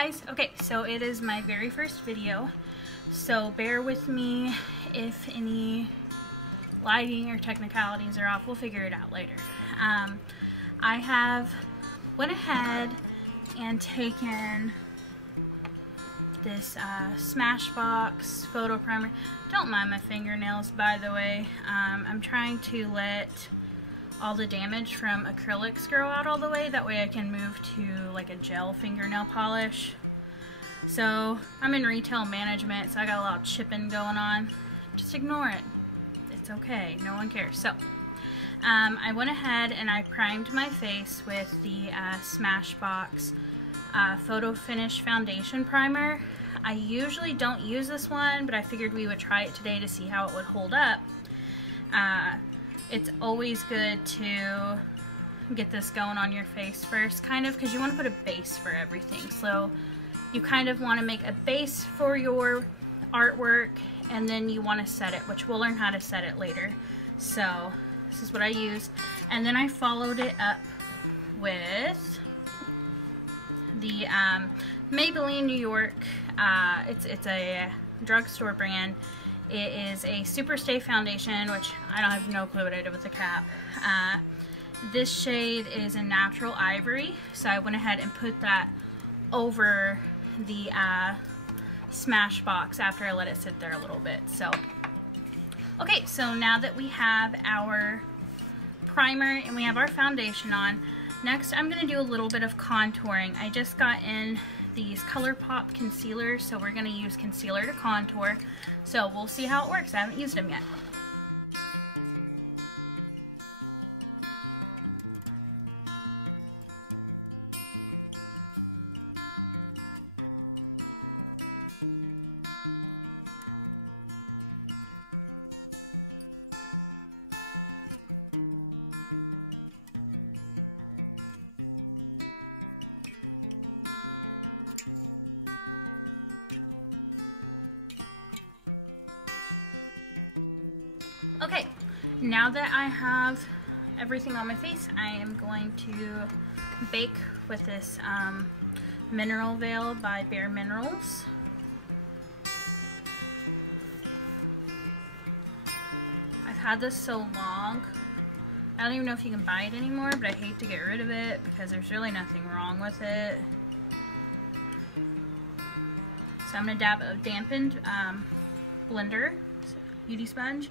guys. Okay, so it is my very first video, so bear with me if any lighting or technicalities are off. We'll figure it out later. I have went ahead and taken this Smashbox photo primer. Don't mind my fingernails, by the way. I'm trying to let all the damage from acrylics grow out all the way. That way I can move to like a gel fingernail polish. So I'm in retail management, so I got a lot of chipping going on. Just ignore it. It's okay. No one cares. So I went ahead and I primed my face with the Smashbox Photo Finish Foundation Primer. I usually don't use this one, but I figured we would try it today to see how it would hold up. It's always good to get this going on your face first, kind of, because you want to put a base for everything. So you kind of want to make a base for your artwork, and then you want to set it, which we'll learn how to set it later. So this is what I used, and then I followed it up with the Maybelline New York. It's a drugstore brand. It is a Super Stay foundation, which I don't have no clue what I did with the cap. This shade is a natural ivory, so I went ahead and put that over the Smashbox after I let it sit there a little bit. So, okay, so now that we have our primer and we have our foundation on, next I'm going to do a little bit of contouring. I just got in these Colourpop concealers, so we're going to use concealer to contour. So we'll see how it works. I haven't used them yet. Okay, now that I have everything on my face, I am going to bake with this Mineral Veil by Bare Minerals. I've had this so long, I don't even know if you can buy it anymore, but I hate to get rid of it because there's really nothing wrong with it. So I'm going to dab a dampened blender, beauty sponge,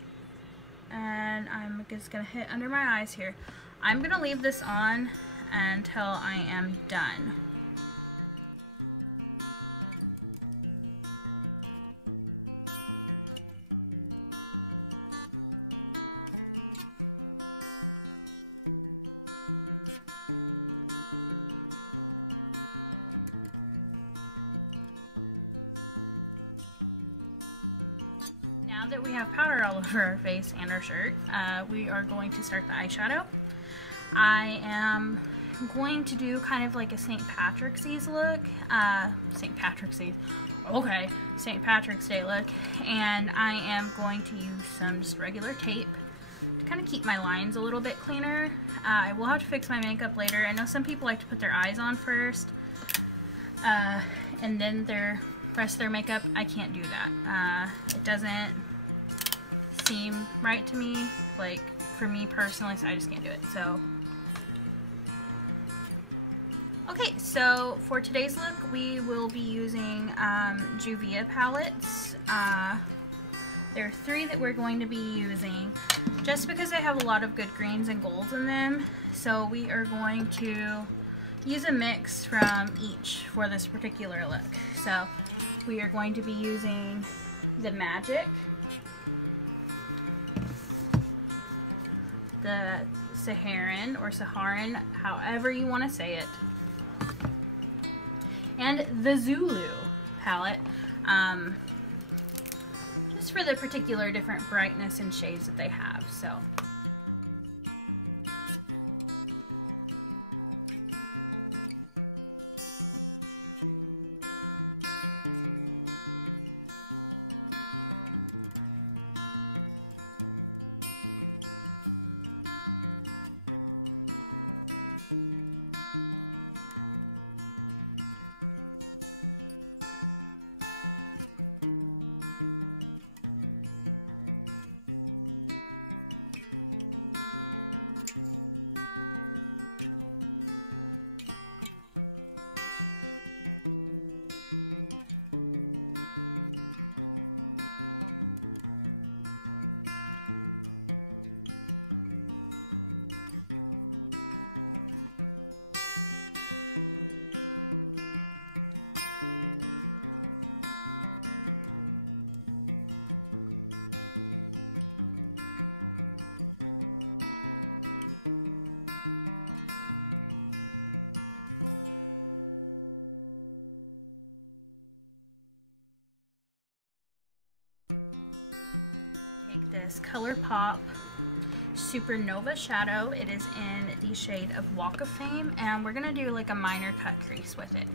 and I'm just going to hit under my eyes here. I'm going to leave this on until I am done. Now that we have powder all over our face and our shirt, we are going to start the eyeshadow. I am going to do kind of like a St. Patrick's Day look. St. Patrick's Day. Okay, St. Patrick's Day look. And I am going to use some just regular tape to kind of keep my lines a little bit cleaner. I will have to fix my makeup later. I know some people like to put their eyes on first, and then the rest of their makeup. I can't do that. It doesn't seem right to me, like for me personally, so I just can't do it. So okay, so for today's look we will be using Juvias palettes. There are 3 that we're going to be using just because they have a lot of good greens and golds in them, so we are going to use a mix from each for this particular look. So we are going to be using the Magic, the Saharan or Saharan, however you want to say it, and the Zulu palette, just for the particular different brightness and shades that they have. So this Colourpop Supernova shadow. It is in the shade of Walk of Fame, and we're gonna do like a minor cut crease with it.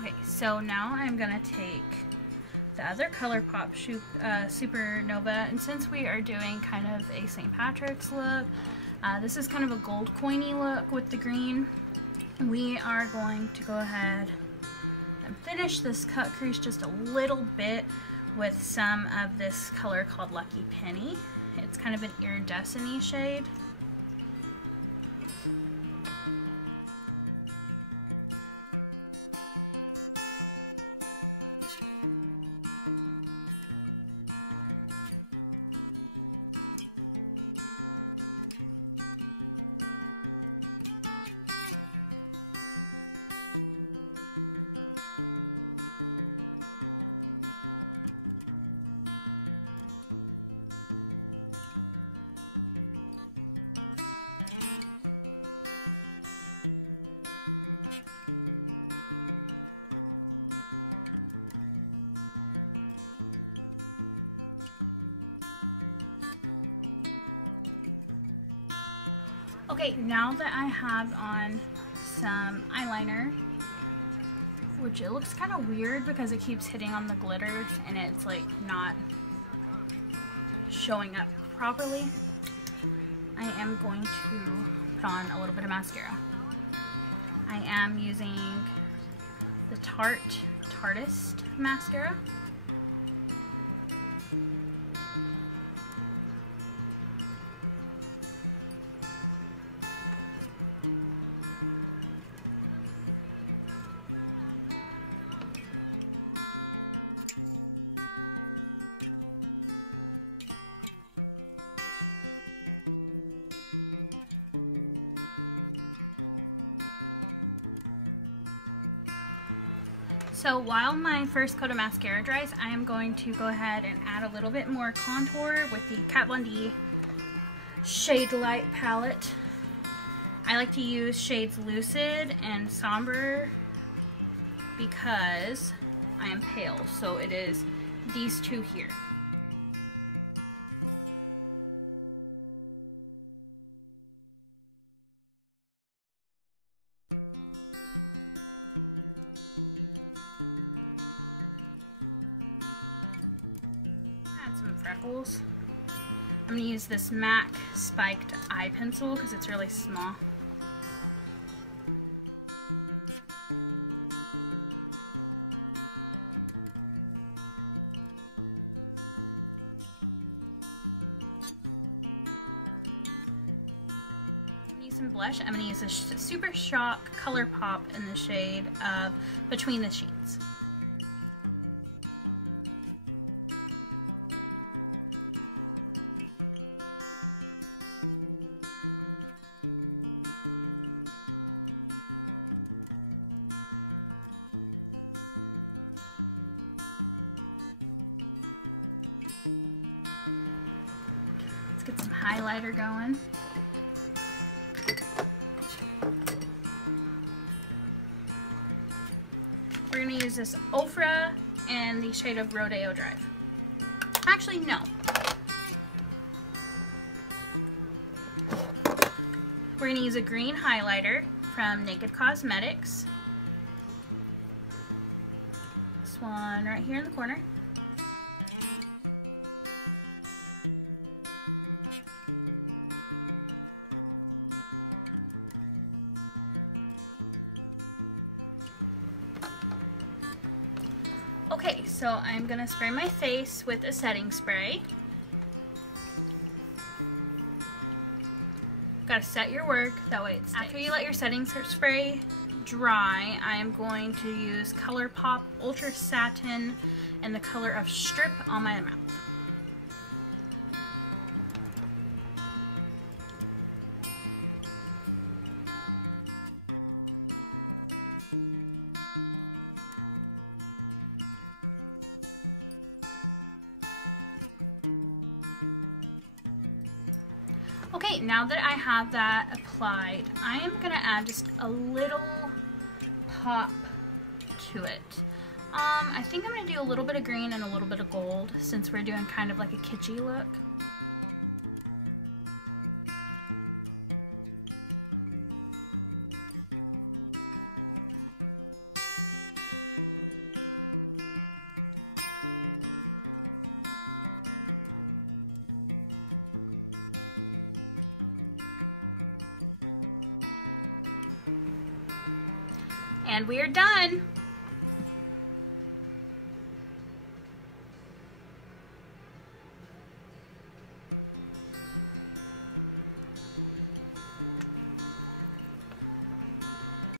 Okay, so now I'm gonna take the other Colourpop Supernova, and since we are doing kind of a St. Patrick's look, this is kind of a gold coiny look with the green, we are going to go ahead and finish this cut crease just a little bit with some of this color called Lucky Penny. It's kind of an iridescent-y shade. Okay, now that I have on some eyeliner, which it looks kind of weird because it keeps hitting on the glitter and it's like not showing up properly, I am going to put on a little bit of mascara. I am using the Tarteist mascara. So while my first coat of mascara dries, I am going to go ahead and add a little bit more contour with the Kat Von D Shade Light palette. I like to use shades Lucid and Somber because I am pale, so it is these two here. Some freckles. I'm going to use this MAC spiked eye pencil because it's really small. I need some blush. I'm going to use this Super Shock Colourpop in the shade of Between the Sheets. Let's get some highlighter going. We're going to use this Ofra and the shade of Rodeo Drive. Actually, no. We're going to use a green highlighter from Naked Cosmetics. This one right here in the corner. Okay, so I'm gonna spray my face with a setting spray. Gotta set your work, that way it stays. After you let your setting spray dry, I am going to use Colourpop Ultra Satin in the color of Strip on my mouth. Okay, now that I have that applied, I am going to add just a little pop to it. I think I'm going to do a little bit of green and a little bit of gold since we're doing kind of like a kitschy look. And we are done.